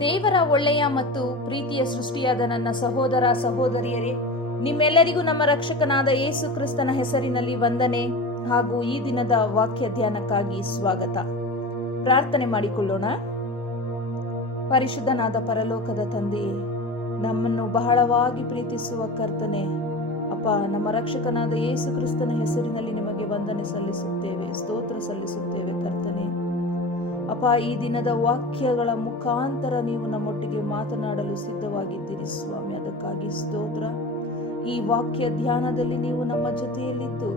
ದೇವರ ಒಳ್ಳೆಯ ಮತ್ತು ಪ್ರೀತಿಯ ಸೃಷ್ಟಿಯಾದ ನನ್ನ ಸಹೋದರ ಸಹೋದರಿಯರೇ, ನಿಮ್ಮೆಲ್ಲರಿಗೂ ನಮ್ಮ ರಕ್ಷಕನಾದ ಯೇಸು ಕ್ರಿಸ್ತನ ಹೆಸರಿನಲ್ಲಿ ವಂದನೆ ಹಾಗೂ ಈ ದಿನದ ವಾಕ್ಯ ಧ್ಯಾನಕ್ಕಾಗಿ ಸ್ವಾಗತ. ಪ್ರಾರ್ಥನೆ ಮಾಡಿಕೊಳ್ಳೋಣ. ಪರಿಶುದ್ಧನಾದ ಪರಲೋಕದ ತಂದೆಯೇ ನಮ್ಮನ್ನು ಬಹಳವಾಗಿ ಪ್ರೀತಿಸುವ ಕರ್ತನೆ, ಅಪ್ಪ, ನಮ್ಮ ರಕ್ಷಕನಾದ ಯೇಸು ಕ್ರಿಸ್ತನ ಹೆಸರಿನಲ್ಲಿ ನಿಮಗೆ ವಂದನೆ ಸಲ್ಲಿಸುತ್ತೇವೆ, ಸ್ತೋತ್ರ ಸಲ್ಲಿಸುತ್ತೇವೆ ಕರ್ತನೆ. ಅಪ್ಪ, ಈ ದಿನದ ವಾಕ್ಯಗಳ ಮುಖಾಂತರ ನೀವು ನಮ್ಮೊಟ್ಟಿಗೆ ಮಾತನಾಡಲು ಸಿದ್ಧವಾಗಿದ್ದೀರಿ ಸ್ವಾಮಿ. ಅದಕ್ಕಾಗಿ ಸ್ತೋತ್ರ. ಈ ವಾಕ್ಯ ಧ್ಯಾನದಲ್ಲಿ ನೀವು ನಮ್ಮ ಜೊತೆಯಲ್ಲಿದ್ದು.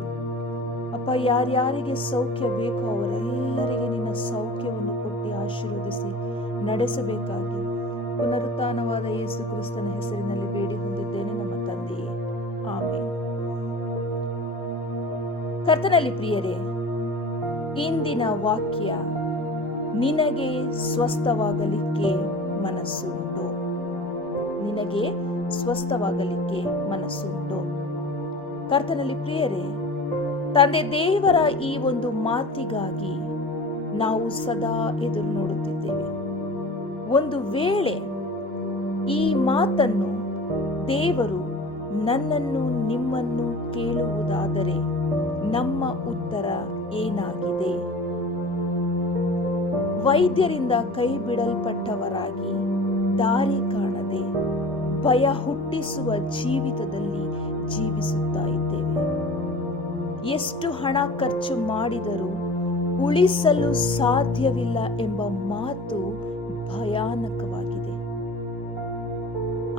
ಅಪ್ಪ, ಯಾರ್ಯಾರಿಗೆ ಸೌಖ್ಯ ಬೇಕೋ ಅವರೆಲ್ಲರಿಗೆ ನಿನ್ನ ಸೌಖ್ಯವನ್ನು ಕೊಟ್ಟು ಆಶೀರ್ವದಿಸಿ ನಡೆಸಬೇಕಾಗಿ ಪುನರುತ್ಥಾನವಾದ ಯೇಸು ಕ್ರಿಸ್ತನ ಹೆಸರಿನಲ್ಲಿ ಬೇಡಿ ಹೊಂದಿದ್ದೇನೆ ನಮ್ಮ ತಂದೆಯೇ. ಆಮೇಲೆ ಕರ್ತನಲ್ಲಿ ಪ್ರಿಯರೇ, ಇಂದಿನ ವಾಕ್ಯ ನಿನಗೆ ಸ್ವಸ್ಥವಾಗಲಿಕ್ಕೆ ಮನಸ್ಸುಂಟು. ನಿನಗೆ ಸ್ವಸ್ಥವಾಗಲಿಕ್ಕೆ ಮನಸ್ಸುಂಟು. ಕರ್ತನಲ್ಲಿ ಪ್ರಿಯರೇ, ತಂದೆ ದೇವರ ಈ ಒಂದು ಮಾತಿಗಾಗಿ ನಾವು ಸದಾ ಎದುರು ನೋಡುತ್ತಿದ್ದೇವೆ. ಒಂದು ವೇಳೆ ಈ ಮಾತನ್ನು ದೇವರು ನನ್ನನ್ನು ನಿಮ್ಮನ್ನು ಕೇಳುವುದಾದರೆ ನಮ್ಮ ಉತ್ತರ ಏನಾಗಿದೆ? ವೈದ್ಯರಿಂದ ಕೈ ಬಿಡಲ್ಪಟ್ಟವರಾಗಿ ದಾರಿ ಕಾಣದೆ ಭಯ ಹುಟ್ಟಿಸುವ ಜೀವಿತದಲ್ಲಿ ಜೀವಿಸುತ್ತಾ ಇದ್ದೇವೆ. ಎಷ್ಟು ಹಣ ಖರ್ಚು ಮಾಡಿದರೂ ಉಳಿಸಲು ಸಾಧ್ಯವಿಲ್ಲ ಎಂಬ ಮಾತು ಭಯಾನಕವಾಗಿದೆ.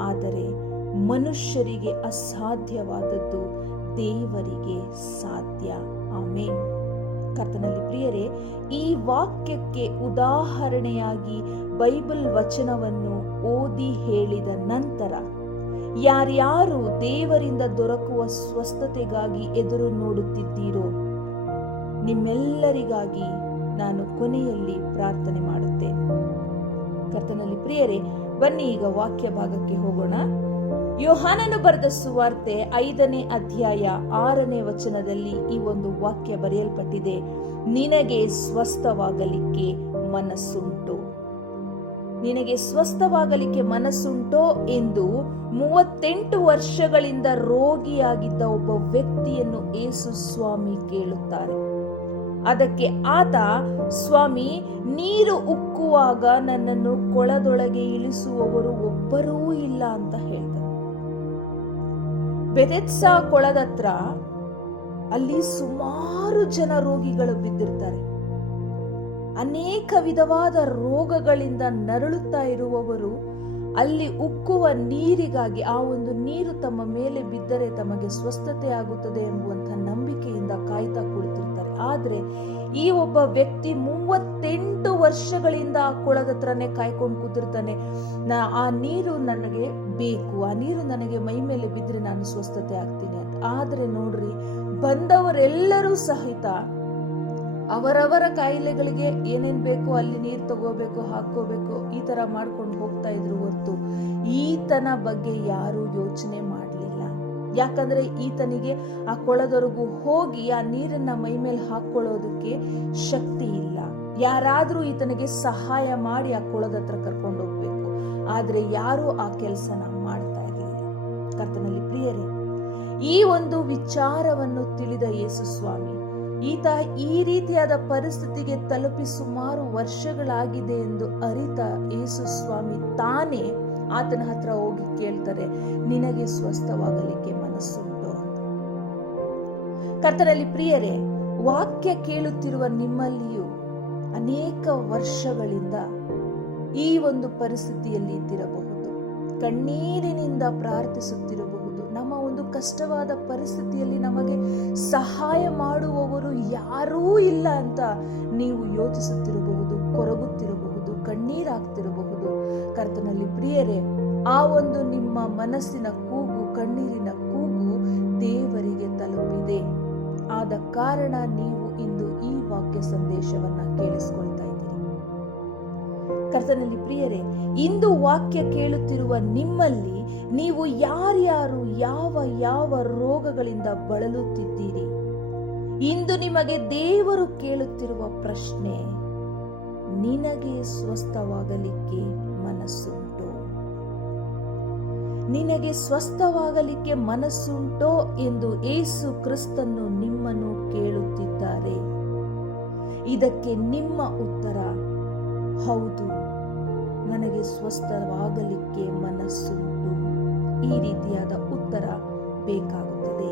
ಆದರೆ ಮನುಷ್ಯರಿಗೆ ಅಸಾಧ್ಯವಾದದ್ದು ದೇವರಿಗೆ ಸಾಧ್ಯ. ಆಮೇನ್. ಕರ್ತನಲ್ಲಿ ಪ್ರಿಯರೇ, ಈ ವಾಕ್ಯಕ್ಕೆ ಉದಾಹರಣೆಯಾಗಿ ಬೈಬಲ್ ವಚನವನ್ನು ಓದಿ ಹೇಳಿದ ನಂತರ, ಯಾರ್ಯಾರು ದೇವರಿಂದ ದೊರಕುವ ಸ್ವಸ್ಥತೆಗಾಗಿ ಎದುರು ನೋಡುತ್ತಿದ್ದೀರೋ, ನಿಮ್ಮೆಲ್ಲರಿಗಾಗಿ ನಾನು ಕೊನೆಯಲ್ಲಿ ಪ್ರಾರ್ಥನೆ ಮಾಡುತ್ತೇನೆ. ಕರ್ತನಲ್ಲಿ ಪ್ರಿಯರೇ, ಬನ್ನಿ ಈಗ ವಾಕ್ಯ ಭಾಗಕ್ಕೆ ಹೋಗೋಣ. ಯೋಹಾನನು ಬರೆದ ಸುವಾರ್ತೆ ಐದನೇ ಅಧ್ಯಾಯ ಆರನೇ ವಚನದಲ್ಲಿ ಈ ಒಂದು ವಾಕ್ಯ ಬರೆಯಲ್ಪಟ್ಟಿದೆ. ನಿನಗೆ ಸ್ವಸ್ಥವಾಗಲಿಕ್ಕೆ ಮನಸ್ಸುಂಟು. ನಿನಗೆ ಸ್ವಸ್ಥವಾಗಲಿಕ್ಕೆ ಮನಸ್ಸುಂಟೋ ಎಂದು ಮೂವತ್ತೆಂಟು ವರ್ಷಗಳಿಂದ ರೋಗಿಯಾಗಿದ್ದ ಒಬ್ಬ ವ್ಯಕ್ತಿಯನ್ನು ಏಸು ಸ್ವಾಮಿ ಕೇಳುತ್ತಾರೆ. ಅದಕ್ಕೆ ಆತ, ಸ್ವಾಮಿ, ನೀರು ಉಕ್ಕುವಾಗ ನನ್ನನ್ನು ಕೊಳದೊಳಗೆ ಇಳಿಸುವವರು ಒಬ್ಬರೂ ಇಲ್ಲ ಅಂತ ಹೇಳ್ತಾರೆ ಬೆದೆತ್ಸಾ ಕೊಳದತ್ರ ಅಲ್ಲಿ ಸುಮಾರು ಜನ ರೋಗಿಗಳು ಬಿದ್ದಿರ್ತಾರೆ. ಅನೇಕ ವಿಧವಾದ ರೋಗಗಳಿಂದ ನರಳುತ್ತಾ ಇರುವವರು ಅಲ್ಲಿ ಉಕ್ಕುವ ನೀರಿಗಾಗಿ ಆ ಒಂದು ನೀರು ತಮ್ಮ ಮೇಲೆ ಬಿದ್ದರೆ ತಮಗೆ ಸ್ವಸ್ಥತೆ ಆಗುತ್ತದೆ ಎಂಬುವಂತಹ ನಂಬಿಕೆಯಿಂದ ಕಾಯ್ತಾ ಕುಳಿತಿರ್ತಾರೆ. ಆದ್ರೆ ಈ ಒಬ್ಬ ವ್ಯಕ್ತಿ ಮೂವತ್ತೆಂಟು ವರ್ಷಗಳಿಂದ ಆ ಕೊಳದತ್ರನೇ ಕಾಯ್ಕೊಂಡು ಕೂತಿರ್ತಾನೆ. ಆ ನೀರು ನನಗೆ ಬೇಕು. ಆ ನೀರು ನನಗೆ ಮೈ ಮೇಲೆ ಬಿದ್ದರೆ ನಾನು ಸ್ವಸ್ಥತೆ ಆಗ್ತೀನಿ. ಅಂತ ಆದ್ರೆ ನೋಡ್ರಿ, ಬಂದವರೆಲ್ಲರೂ ಸಹಿತ ಅವರವರ ಕಾಯಿಲೆಗಳಿಗೆ ಏನೇನ್ ಬೇಕೋ ಅಲ್ಲಿ ನೀರು ತಗೋಬೇಕು ಹಾಕೋಬೇಕು ಈ ತರ ಮಾಡ್ಕೊಂಡು ಹೋಗ್ತಾ ಇದ್ರು ಹೊರತು ಈತನ ಬಗ್ಗೆ ಯಾರು ಯೋಚನೆ ಮಾಡಲಿಲ್ಲ. ಯಾಕಂದ್ರೆ ಈತನಿಗೆ ಆ ಕೊಳದವರೆಗೂ ಹೋಗಿ ಆ ನೀರನ್ನ ಮೈ ಮೇಲೆ ಹಾಕೊಳ್ಳೋದಕ್ಕೆ ಶಕ್ತಿ ಇಲ್ಲ. ಯಾರಾದರೂ ಈತನಿಗೆ ಸಹಾಯ ಮಾಡಿ ಆ ಕೊಳದ ಹತ್ರ ಕರ್ಕೊಂಡು ಹೋಗ್ಬೇಕು. ಆದ್ರೆ ಯಾರು ಆ ಕೆಲಸನ ಮಾಡ್ತಾ ಇರಲಿಲ್ಲ ಕರ್ತನಲ್ಲಿ ಪ್ರಿಯರೇ, ಈ ಒಂದು ವಿಚಾರವನ್ನು ತಿಳಿದ ಯೇಸು ಸ್ವಾಮಿ, ಈತ ಈ ರೀತಿಯಾದ ಪರಿಸ್ಥಿತಿಗೆ ತಲುಪಿ ಸುಮಾರು ವರ್ಷಗಳಾಗಿದೆ ಎಂದು ಅರಿತ ಯೇಸು ಸ್ವಾಮಿ ತಾನೇ ಆತನ ಹತ್ರ ಹೋಗಿ ಕೇಳ್ತಾರೆ, ನಿನಗೆ ಸ್ವಸ್ಥವಾಗಲಿಕ್ಕೆ ಮನಸ್ಸುಂಟು ಕರ್ತನಲ್ಲಿ ಪ್ರಿಯರೇ, ವಾಕ್ಯ ಕೇಳುತ್ತಿರುವ ನಿಮ್ಮಲ್ಲಿಯೂ ಅನೇಕ ವರ್ಷಗಳಿಂದ ಈ ಒಂದು ಪರಿಸ್ಥಿತಿಯಲ್ಲಿ ಇದ್ದಿರಬಹುದು. ಕಣ್ಣೀರಿನಿಂದ ಪ್ರಾರ್ಥಿಸುತ್ತಿರಬಹುದು. ನಮ್ಮ ಒಂದು ಕಷ್ಟವಾದ ಪರಿಸ್ಥಿತಿಯಲ್ಲಿ ನಮಗೆ ಸಹಾಯ ಮಾಡುವವರು ಯಾರೂ ಇಲ್ಲ ಅಂತ ನೀವು ಯೋಚಿಸುತ್ತಿರಬಹುದು, ಕೊರಗುತ್ತಿರಬಹುದು, ಕಣ್ಣೀರಾಗ್ತಿರಬಹುದು. ಕರ್ತನಲ್ಲಿ ಪ್ರಿಯರೇ, ಆ ಒಂದು ನಿಮ್ಮ ಮನಸ್ಸಿನ ಕೂಗು, ಕಣ್ಣೀರಿನ ಕೂಗು ದೇವರಿಗೆ ತಲುಪಿದೆ. ಆದ ಕಾರಣ ನೀವು ಇಂದು ಈ ವಾಕ್ಯ ಸಂದೇಶವನ್ನ ಕೇಳಿಸ್ಕೊಳ್ತಾ ಇದ್ದೀರಿ ಕರ್ತನಲ್ಲಿ ಪ್ರಿಯರೇ, ಇಂದು ವಾಕ್ಯ ಕೇಳುತ್ತಿರುವ ನಿಮ್ಮಲ್ಲಿ ನೀವು ಯಾರ್ಯಾರು ಯಾವ ಯಾವ ರೋಗಗಳಿಂದ ಬಳಲುತ್ತಿದ್ದೀರಿ? ಇಂದು ನಿಮಗೆ ದೇವರು ಕೇಳುತ್ತಿರುವ ಪ್ರಶ್ನೆ, ನಿನಗೆ ಸ್ವಸ್ಥವಾಗಲಿಕ್ಕೆ ಮನಸ್ಸುಂಟೋ? ನಿನಗೆ ಸ್ವಸ್ಥವಾಗಲಿಕ್ಕೆ ಮನಸ್ಸುಂಟೋ ಎಂದು ಏಸು ಕ್ರಿಸ್ತನ್ನು ನಿಮ್ಮನ್ನು ಕೇಳುತ್ತಿದ್ದಾರೆ. ಇದಕ್ಕೆ ನಿಮ್ಮ ಉತ್ತರ ಹೌದು, ನನಗೆ ಸ್ವಸ್ಥವಾಗಲಿಕ್ಕೆ ಮನಸ್ಸುಂಟು. ಈ ರೀತಿಯಾದ ಉತ್ತರ ಬೇಕಾಗುತ್ತದೆ.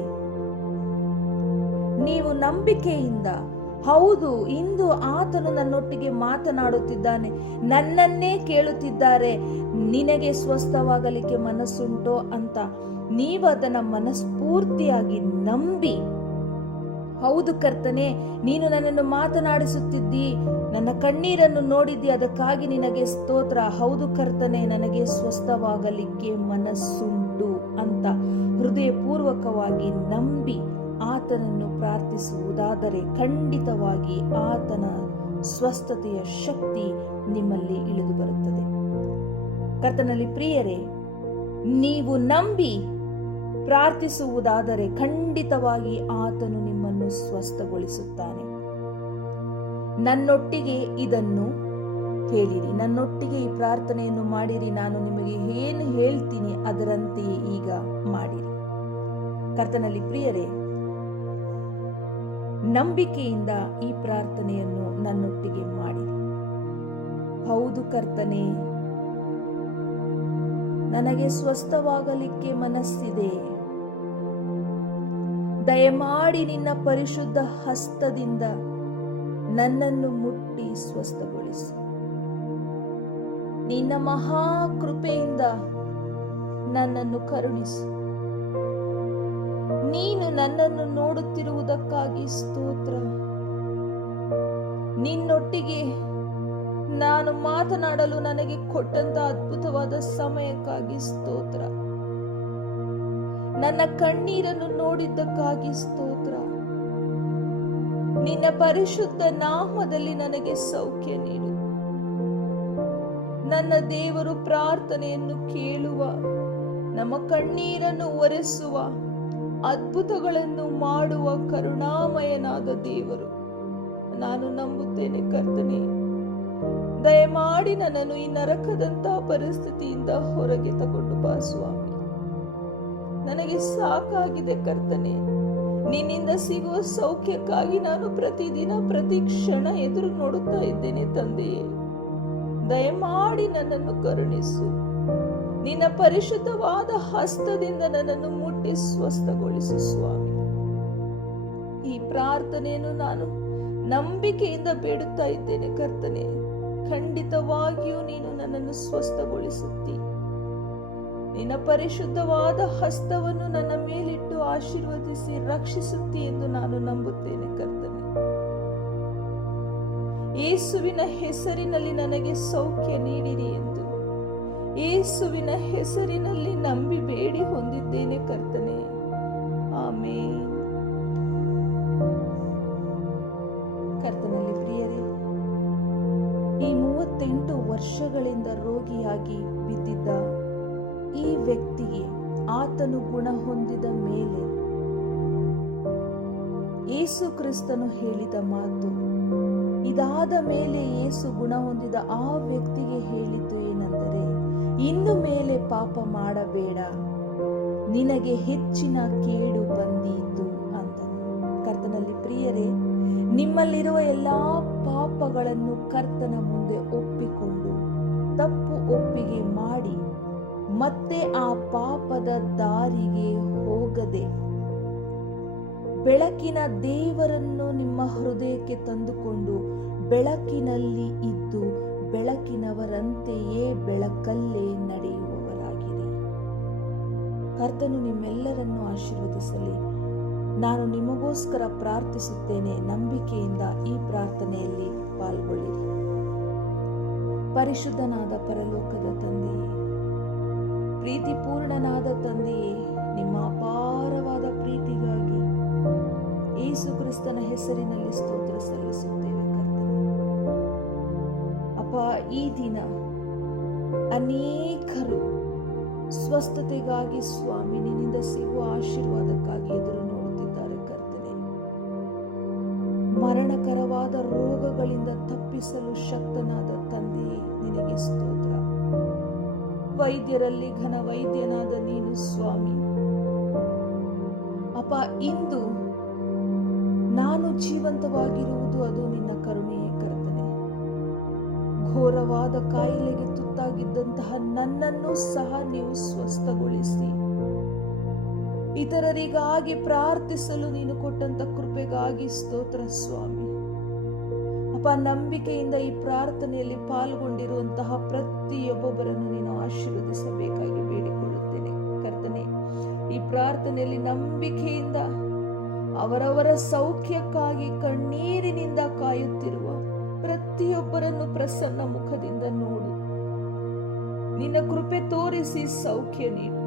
ನೀವು ನಂಬಿಕೆಯಿಂದ, ಹೌದು, ಇಂದು ಆತನು ನನ್ನೊಟ್ಟಿಗೆ ಮಾತನಾಡುತ್ತಿದ್ದಾನೆ, ನನ್ನನ್ನೇ ಕೇಳುತ್ತಿದ್ದಾರೆ, ನಿನಗೆ ಸ್ವಸ್ಥವಾಗಲಿಕ್ಕೆ ಮನಸ್ಸುಂಟೋ ಅಂತ ನೀವು ಅದನ್ನ ಮನಸ್ಫೂರ್ತಿಯಾಗಿ ನಂಬಿ. ಹೌದು ಕರ್ತನೆ, ನೀನು ನನ್ನನ್ನು ಮಾತನಾಡಿಸುತ್ತಿದ್ದಿ ನನ್ನ ಕಣ್ಣೀರನ್ನು ನೋಡಿದ್ದಿ, ಅದಕ್ಕಾಗಿ ನಿನಗೆ ಸ್ತೋತ್ರ. ಹೌದು ಕರ್ತನೆ, ನನಗೆ ಸ್ವಸ್ಥವಾಗಲಿಕ್ಕೆ ಮನಸ್ಸುಂಟು ಅಂತ ಹೃದಯಪೂರ್ವಕವಾಗಿ ನಂಬಿ ಆತನನ್ನು ಪ್ರಾರ್ಥಿಸುವುದಾದರೆ ಖಂಡಿತವಾಗಿ ಆತನ ಸ್ವಸ್ಥತೆಯ ಶಕ್ತಿ ನಿಮ್ಮಲ್ಲಿ ಇಳಿದು ಬರುತ್ತದೆ. ಕರ್ತನಲ್ಲಿ ಪ್ರಿಯರೇ, ನೀವು ನಂಬಿ ಪ್ರಾರ್ಥಿಸುವುದಾದರೆ ಖಂಡಿತವಾಗಿ ಆತನು ನಿಮ್ಮನ್ನು ಸ್ವಸ್ಥಗೊಳಿಸುತ್ತಾನೆ. ನನ್ನೊಟ್ಟಿಗೆ ಇದನ್ನು ಹೇಳಿರಿ ನನ್ನೊಟ್ಟಿಗೆ ಈ ಪ್ರಾರ್ಥನೆಯನ್ನು ಮಾಡಿರಿ. ನಾನು ನಿಮಗೆ ಏನು ಹೇಳ್ತೀನಿ ಅದರಂತೆಯೇ ಈಗ ಮಾಡಿರಿ. ಕರ್ತನಲ್ಲಿ ಪ್ರಿಯರೇ, ನಂಬಿಕೆಯಿಂದ ಈ ಪ್ರಾರ್ಥನೆಯನ್ನು ನನ್ನೊಟ್ಟಿಗೆ ಮಾಡಿ ಹೌದು ಕರ್ತನೆ, ನನಗೆ ಸ್ವಸ್ಥವಾಗಲಿಕ್ಕೆ ಮನಸ್ಸಿದೆ. ದಯಮಾಡಿ ನಿನ್ನ ಪರಿಶುದ್ಧ ಹಸ್ತದಿಂದ ನನ್ನನ್ನು ಮುಟ್ಟಿ ಸ್ವಸ್ಥಗೊಳಿಸು. ನಿನ್ನ ಮಹಾ ಕೃಪೆಯಿಂದ ನನ್ನನ್ನು ಕರುಣಿಸು. ನೀನು ನನ್ನನ್ನು ನೋಡುತ್ತಿರುವುದಕ್ಕಾಗಿ ಸ್ತೋತ್ರ. ನಿನ್ನೊಟ್ಟಿಗೆ ನಾನು ಮಾತನಾಡಲು ನನಗೆ ಕೊಟ್ಟಂತ ಅದ್ಭುತವಾದ ಸಮಯಕ್ಕಾಗಿ ಸ್ತೋತ್ರ. ನನ್ನ ಕಣ್ಣೀರನ್ನು ನೋಡಿದ್ದಕ್ಕಾಗಿ ಸ್ತೋತ್ರ. ನಿನ್ನ ಪರಿಶುದ್ಧ ನಾಮದಲ್ಲಿ ನನಗೆ ಸೌಖ್ಯ ನೀಡು. ನನ್ನ ದೇವರು ಪ್ರಾರ್ಥನೆಯನ್ನು ಕೇಳುವ, ನಮ್ಮ ಕಣ್ಣೀರನ್ನು ಒರೆಸುವ, ಅದ್ಭುತಗಳನ್ನು ಮಾಡುವ ಕರುಣಾಮಯನಾದ ದೇವರು. ನಾನು ನಂಬುತ್ತೇನೆ ಕರ್ತನೆ, ದಯಮಾಡಿ ನನ್ನನ್ನು ಈ ನರಕದಂತಹ ಪರಿಸ್ಥಿತಿಯಿಂದ ಹೊರಗೆ ತಗೊಂಡು ಬಾ ಸ್ವಾಮಿ. ನನಗೆ ಸಾಕಾಗಿದೆ ಕರ್ತನೆ. ನಿನ್ನಿಂದ ಸಿಗುವ ಸೌಖ್ಯಕ್ಕಾಗಿ ನಾನು ಪ್ರತಿದಿನ, ಪ್ರತಿ ಕ್ಷಣ ಎದುರು ನೋಡುತ್ತಾ ಇದ್ದೇನೆ ತಂದೆಯೇ. ದಯಮಾಡಿ ನನ್ನನ್ನು ಕರುಣಿಸು. ನಿನ್ನ ಪರಿಶುದ್ಧವಾದ ಹಸ್ತದಿಂದ ನನ್ನನ್ನು ಮುಟ್ಟಿ ಸ್ವಸ್ಥಗೊಳಿಸು ಸ್ವಾಮಿ. ಈ ಪ್ರಾರ್ಥನೆಯನ್ನು ನಾನು ನಂಬಿಕೆಯಿಂದ ಬೇಡುತ್ತಾ ಇದ್ದೇನೆ ಕರ್ತನೆ. ಖಂಡಿತವಾಗಿಯೂ ನೀನು ನನ್ನನ್ನು ಸ್ವಸ್ಥಗೊಳಿಸುತ್ತಿ. ನಿನ್ನ ಪರಿಶುದ್ಧವಾದ ಹಸ್ತವನ್ನು ನನ್ನ ಮೇಲಿಟ್ಟು ಆಶೀರ್ವದಿಸಿ ರಕ್ಷಿಸುತ್ತಿ ಎಂದು ನಾನು ನಂಬುತ್ತೇನೆ, ಕರ್ತನೆ. ಯೇಸುವಿನ ಹೆಸರಿನಲ್ಲಿ ನನಗೆ ಸೌಖ್ಯ ನೀಡಿರಿ ಎಂದು. ಯೇಸುವಿನ ಹೆಸರಿನಲ್ಲಿ ನಂಬಿ ಬೇಡಿ ಹೊಂದಿದ್ದೇನೆ, ಕರ್ತನೆ. ಆಮೇ ಕರ್ತನಲ್ಲಿ ಪ್ರಿಯರೇ, ಈ ಮೂವತ್ತೆಂಟು ವರ್ಷಗಳಿಂದ ರೋಗಿಯಾಗಿ ವ್ಯಕ್ತಿಗೆ ಆತನು ಗುಣ ಹೊಂದಿದ ಮೇಲೆ ಏಸು ಕ್ರಿಸ್ತನು ಹೇಳಿದ ಮಾತು, ಇದಾದ ಮೇಲೆ ಏಸು ಗುಣ ಹೊಂದಿದ ಆ ವ್ಯಕ್ತಿಗೆ ಹೇಳಿದ್ದು ಏನೆಂದರೆ, ಇನ್ನು ಮೇಲೆ ಪಾಪ ಮಾಡಬೇಡ, ನಿನಗೆ ಹೆಚ್ಚಿನ ಕೇಡು ಬಂದೀತು ಅಂತ ಕರ್ತನಲ್ಲಿ ಪ್ರಿಯರೇ, ನಿಮ್ಮಲ್ಲಿರುವ ಎಲ್ಲಾ ಪಾಪಗಳನ್ನು ಕರ್ತನ ಮುಂದೆ ಒಪ್ಪಿಕೊಂಡು, ತಪ್ಪು ಒಪ್ಪಿಗೆ ಮಾಡಿ ಮತ್ತೆ ಆ ಪಾಪದ ದಾರಿಗೆ ಹೋಗದೆ ಬೆಳಕಿನ ದೇವರನ್ನು ನಿಮ್ಮ ಹೃದಯಕ್ಕೆ ತಂದುಕೊಂಡು ಬೆಳಕಿನಲ್ಲಿ ಇದ್ದು ಬೆಳಕಿನವರಂತೆಯೇ ಬೆಳಕಲ್ಲೇ ನಡೆಯುವವರಾಗಿರಿ. ಕರ್ತನು ನಿಮ್ಮೆಲ್ಲರನ್ನು ಆಶೀರ್ವದಿಸಲಿ. ನಾನು ನಿಮಗೋಸ್ಕರ ಪ್ರಾರ್ಥಿಸುತ್ತೇನೆ. ನಂಬಿಕೆಯಿಂದ ಈ ಪ್ರಾರ್ಥನೆಯಲ್ಲಿ ಪಾಲ್ಗೊಳ್ಳಿರಿ. ಪರಿಶುದ್ಧನಾದ ಪರಲೋಕದ ತಂದೆಯೇ ಪ್ರೀತಿಪೂರ್ಣನಾದ ತಂದೆಯೇ, ನಿಮ್ಮ ಅಪಾರವಾದ ಪ್ರೀತಿಗಾಗಿ ಯೇಸು ಕ್ರಿಸ್ತನ ಹೆಸರಿನಲ್ಲಿ ಸ್ತೋತ್ರ ಸಲ್ಲಿಸುತ್ತೇವೆ ಕರ್ತನೆ. ಅಪ್ಪ, ಈ ದಿನ ಅನೇಕರು ಸ್ವಸ್ಥತೆಗಾಗಿ ಸ್ವಾಮಿ ನಿನ್ನಿಂದ ಸಿಗುವ ಆಶೀರ್ವಾದಕ್ಕಾಗಿ ಎದುರು ನೋಡುತ್ತಿದ್ದಾರೆ ಕರ್ತನೆ. ಮರಣಕರವಾದ ರೋಗಗಳಿಂದ ತಪ್ಪಿಸಲು ಶಕ್ತನಾದ ತಂದೆಯೇ, ನಿನಗೆ ಸ್ತೋತ್ರ. ವೈದ್ಯರಲ್ಲಿ ಘನ ವೈದ್ಯನಾದ ನೀನು ಸ್ವಾಮಿ. ಅಪ್ಪ ಇಂದು ನಾನು ಜೀವಂತವಾಗಿರುವುದು ಅದು ನಿನ್ನ ಕರುಣೆಯೇ ಕರ್ತನೆ. ಘೋರವಾದ ಕಾಯಿಲೆಗೆ ತುತ್ತಾಗಿದ್ದಂತಹ ನನ್ನನ್ನು ಸಹ ನೀವು ಸ್ವಸ್ಥಗೊಳಿಸಿ. ಇತರರಿಗಾಗಿ ಪ್ರಾರ್ಥಿಸಲು ನೀನು ಕೊಟ್ಟಂತ ಕೃಪೆಗಾಗಿ ಸ್ತೋತ್ರ ಸ್ವಾಮಿ. ಅಪ್ಪ ನಂಬಿಕೆಯಿಂದ ಈ ಪ್ರಾರ್ಥನೆಯಲ್ಲಿ ಪಾಲ್ಗೊಂಡಿರುವಂತಹ ಪ್ರತಿಯೊಬ್ಬೊಬ್ಬರನ್ನು ನೀನು ಆಶೀರ್ವದಿಸಬೇಕಾಗಿ ಬೇಡಿಕೊಳ್ಳುತ್ತೇನೆ. ಕರ್ತನೆ, ಈ ಪ್ರಾರ್ಥನೆಯಲ್ಲಿ ನಂಬಿಕೆಯಿಂದ, ಅವರವರ ಸೌಖ್ಯಕ್ಕಾಗಿ ಕಣ್ಣೀರಿನಿಂದ ಕಾಯುತ್ತಿರುವ ಪ್ರತಿಯೊಬ್ಬರನ್ನು ಪ್ರಸನ್ನ ಮುಖದಿಂದ ನೋಡು. ನಿನ್ನ ಕೃಪೆ ತೋರಿಸಿ ಸೌಖ್ಯ ನೀಡು.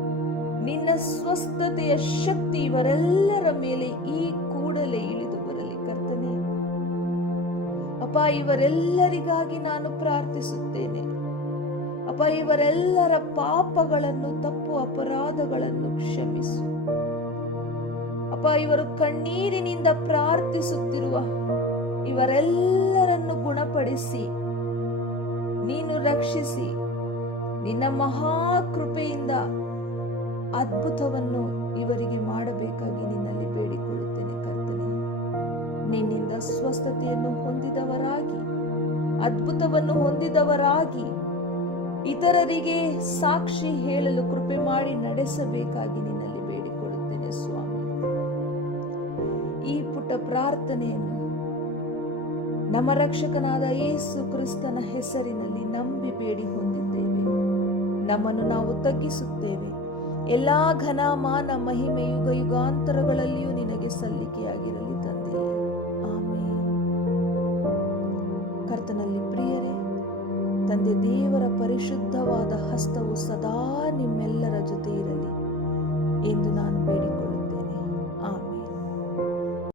ನಿನ್ನ ಸ್ವಸ್ಥತೆಯ ಶಕ್ತಿ ಇವರೆಲ್ಲರ ಮೇಲೆ ಈ ಕೂಡಲೇ ಇಳಿದು ಬರಲಿ ಕರ್ತನೆ. ಅಪ್ಪ, ಇವರೆಲ್ಲರಿಗಾಗಿ ನಾನು ಪ್ರಾರ್ಥಿಸುತ್ತೇನೆ. ಅಪ್ಪ, ಇವರೆಲ್ಲರ ಪಾಪಗಳನ್ನು, ತಪ್ಪು ಅಪರಾಧಗಳನ್ನು ಕ್ಷಮಿಸು. ಅಪ್ಪ, ಇವರು ಕಣ್ಣೀರಿನಿಂದ ಪ್ರಾರ್ಥಿಸುತ್ತಿರುವ ಇವರೆಲ್ಲರನ್ನು ಗುಣಪಡಿಸಿ, ನೀನು ರಕ್ಷಿಸಿ, ನಿನ್ನ ಮಹಾಕೃಪೆಯಿಂದ ಅದ್ಭುತವನ್ನು ಇವರಿಗೆ ಮಾಡಬೇಕಾಗಿ ನಿನ್ನಲ್ಲಿ ಬೇಡಿಕೊಳ್ಳುತ್ತೇನೆ ಕರ್ತನೆ. ನಿನ್ನಿಂದ ಸ್ವಸ್ಥತೆಯನ್ನು ಹೊಂದಿದವರಾಗಿ, ಅದ್ಭುತವನ್ನು ಹೊಂದಿದವರಾಗಿ ಇತರರಿಗೆ ಸಾಕ್ಷಿ ಹೇಳಲು ಕೃಪೆ ಮಾಡಿ ನಡೆಸಬೇಕಾಗಿ ನಿನ್ನಲ್ಲಿ ಬೇಡಿಕೊಳ್ಳುತ್ತೇನೆ, ಸ್ವಾಮಿ. ಈ ಪುಟ್ಟ ಪ್ರಾರ್ಥನೆಯನ್ನು ನಮ್ಮ ರಕ್ಷಕನಾದ ಯೇಸು ಕ್ರಿಸ್ತನ ಹೆಸರಿನಲ್ಲಿ ನಂಬಿ ಬೇಡಿ ಹೊಂದಿದ್ದೇವೆ. ನಮ್ಮನ್ನು ನಾವು ತಗ್ಗಿಸುತ್ತೇವೆ. ಎಲ್ಲಾ ಘನ ಮಾನ ಮಹಿಮೆ ಯುಗ ಯುಗಾಂತರಗಳಲ್ಲಿಯೂ ನಿನಗೆ ಸಲ್ಲಿಕೆಯಾಗಿರಲಿ ತಂದೆ. ಆಮೇಲೆ ಕರ್ತನಲ್ಲಿ ಪ್ರಿಯರೇ ತಂದೆ ದೇವರ ಪರಿಶುದ್ಧವಾದ ಹಸ್ತವು ಸದಾ ನಿಮ್ಮೆಲ್ಲರ ಜೊತೆ ಇರಲಿ ಎಂದು ನಾನು ಬೇಡಿಕೊಂಡೆ